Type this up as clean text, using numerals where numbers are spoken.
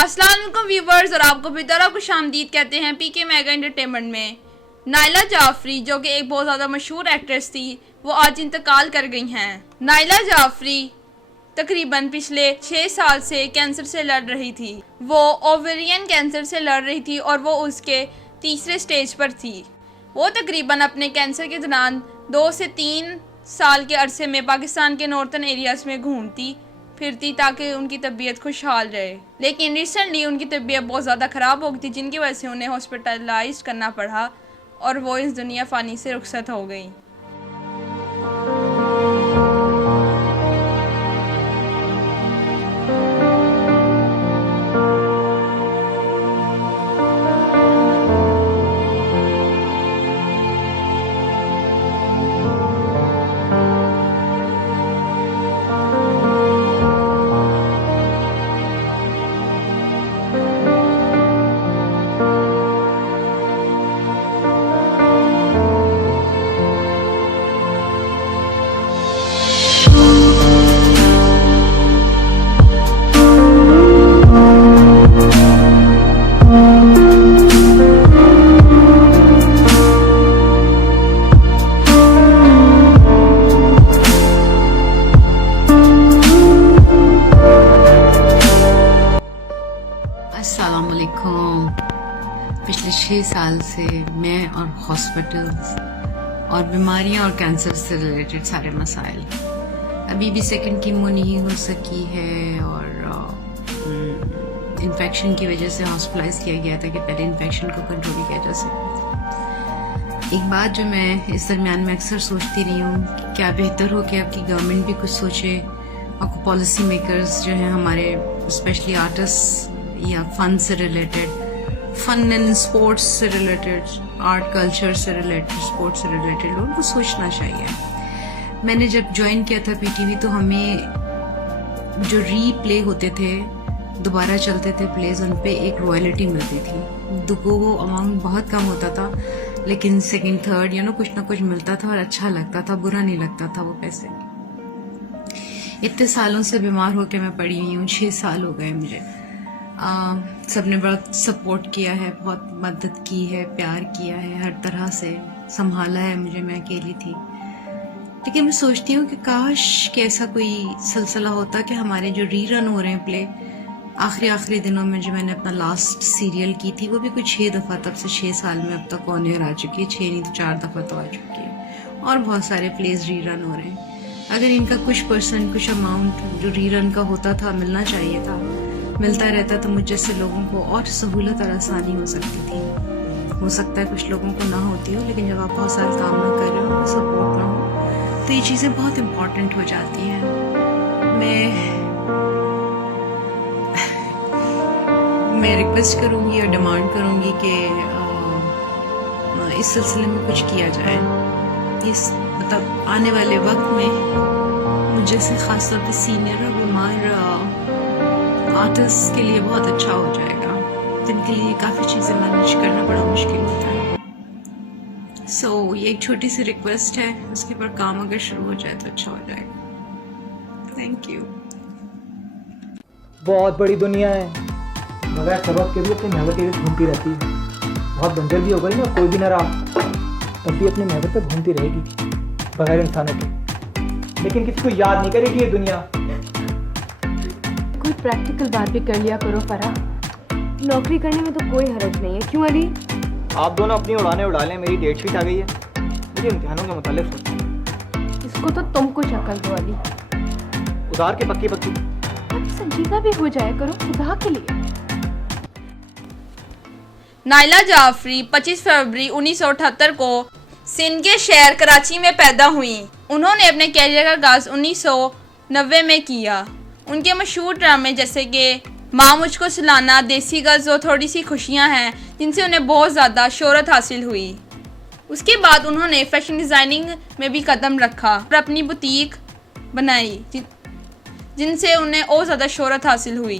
अस्सलाम वालेकुम व्यूवर्स और आपको भी तरह खुशामदीद कहते हैं पीके मेगा एंटरटेनमेंट में। नाइला जाफरी जो कि एक बहुत ज़्यादा मशहूर एक्ट्रेस थी, वो आज इंतकाल कर गई हैं। नाइला जाफरी तकरीबन पिछले 6 साल से कैंसर से लड़ रही थी। वो ओवेरियन कैंसर से लड़ रही थी और वो उसके तीसरे स्टेज पर थी। वो तकरीबन अपने कैंसर के दौरान 2 से 3 साल के अरसे में पाकिस्तान के नॉर्थन एरियाज़ में घूमती फिरती ताकि उनकी तबीयत खुशहाल रहे, लेकिन रिसेंटली उनकी तबीयत बहुत ज़्यादा ख़राब हो गई थी, जिनकी वजह से उन्हें हॉस्पिटलाइज करना पड़ा और वो इस दुनिया फ़ानी से रुखसत हो गई। अस्सलामुअलैकुम। पिछले 6 साल से मैं और हॉस्पिटल्स और बीमारियां और कैंसर से रिलेटेड सारे मसाइल, अभी भी सेकंड कीमो नहीं हो सकी है और इन्फेक्शन की वजह से हॉस्पिटलाइज किया गया था कि पहले इन्फेक्शन को कंट्रोल किया जा सके। एक बात जो मैं इस दरमियान में अक्सर सोचती रही हूँ कि क्या बेहतर हो कि आपकी गवर्नमेंट भी कुछ सोचे और पॉलिसी मेकर्स जो हैं हमारे, स्पेशली आर्टिस्ट या फन से रिलेटेड, फन एंड स्पोर्ट्स से रिलेटेड, आर्ट कल्चर से रिलेटेड, स्पोर्ट्स से रिलेटेड लोगों को सोचना चाहिए। मैंने जब ज्वाइन किया था पीटीवी तो हमें जो रीप्ले होते थे, दोबारा चलते थे प्लेज, उन पे एक रॉयल्टी मिलती थी। दुगो वो अमाउंट बहुत कम होता था, लेकिन सेकंड थर्ड कुछ ना कुछ मिलता था और अच्छा लगता था, बुरा नहीं लगता था वो पैसे। इतने सालों से बीमार होकर मैं पड़ी हुई हूँ, 6 साल हो गए मुझे। सबने बहुत सपोर्ट किया है, बहुत मदद की है, प्यार किया है, हर तरह से संभाला है मुझे, मैं अकेली थी। लेकिन मैं सोचती हूँ कि काश कि ऐसा कोई सिलसिला होता कि हमारे जो रीरन हो रहे हैं प्ले आखिरी दिनों में, जो मैंने अपना लास्ट सीरियल की थी वो भी कुछ 6 दफ़ा, तब से 6 साल में अब तक ऑन एयर आ चुकी है, 6 नहीं तो 4 दफ़ा तो आ चुकी है, और बहुत सारे प्लेज रीरन हो रहे हैं। अगर इनका कुछ परसेंट, कुछ अमाउंट जो रीरन का होता था मिलना चाहिए था, मिलता रहता तो मुझ जैसे लोगों को और सहूलत और आसानी हो सकती थी। हो सकता है कुछ लोगों को ना होती हो, लेकिन जब आप बहुत साल काम ना कर रहे हो, सपोर्ट ना हो, तो ये चीज़ें बहुत इम्पोर्टेंट हो जाती हैं। मैं रिक्वेस्ट करूँगी और डिमांड करूँगी कि इस सिलसिले में कुछ किया जाए। इस मतलब आने वाले वक्त में मुझ जैसे ख़ासतौर पर सीनियर और बीमार आर्टिस्ट के लिए बहुत अच्छा हो जाएगा, जिनके लिए काफ़ी चीज़ें मैनेज करना बड़ा मुश्किल होता है। सो ये एक छोटी सी रिक्वेस्ट है, उसके ऊपर काम अगर शुरू हो जाए तो अच्छा हो जाएगा। Thank you. बहुत बड़ी दुनिया है, बगैर सबक के भी अपनी मेहनत के लिए घूमती रहती है। बहुत बंजर भी हो गई ना, कोई भी ना रहा, तब भी अपनी मेहनत पे घूमती रहेगी बगैर इंसानों के। लेकिन किसी को याद नहीं करेगी ये दुनिया। कोई प्रैक्टिकल बात भी कर लिया करो फराह, नौकरी करने में तो कोई हरज नहीं है। क्यों अली? आप दोनों अपनी उड़ाने उड़ा लें, मेरी डेट शीट आ गई है, मुझे इम्तिहानों के मुतालिक सोचना। इसको तो तुम कुछ अकल दो अली। उधार के पक्की पक्की संजीदा भी हो जाए करो खुदा के लिए। नाइला जाफरी 25 फरवरी 1978 को सिंध के शहर कराची में पैदा हुई। उन्होंने अपने कैरियर का आगाज 1990 में किया। उनके मशहूर ड्रामे जैसे कि माँ मुझको सुलाना, देसी गर्ल्स और थोड़ी सी खुशियाँ हैं, जिनसे उन्हें बहुत ज़्यादा शोहरत हासिल हुई। उसके बाद उन्होंने फैशन डिज़ाइनिंग में भी कदम रखा और अपनी बुटीक बनाई, जिनसे उन्हें और ज़्यादा शोहरत हासिल हुई।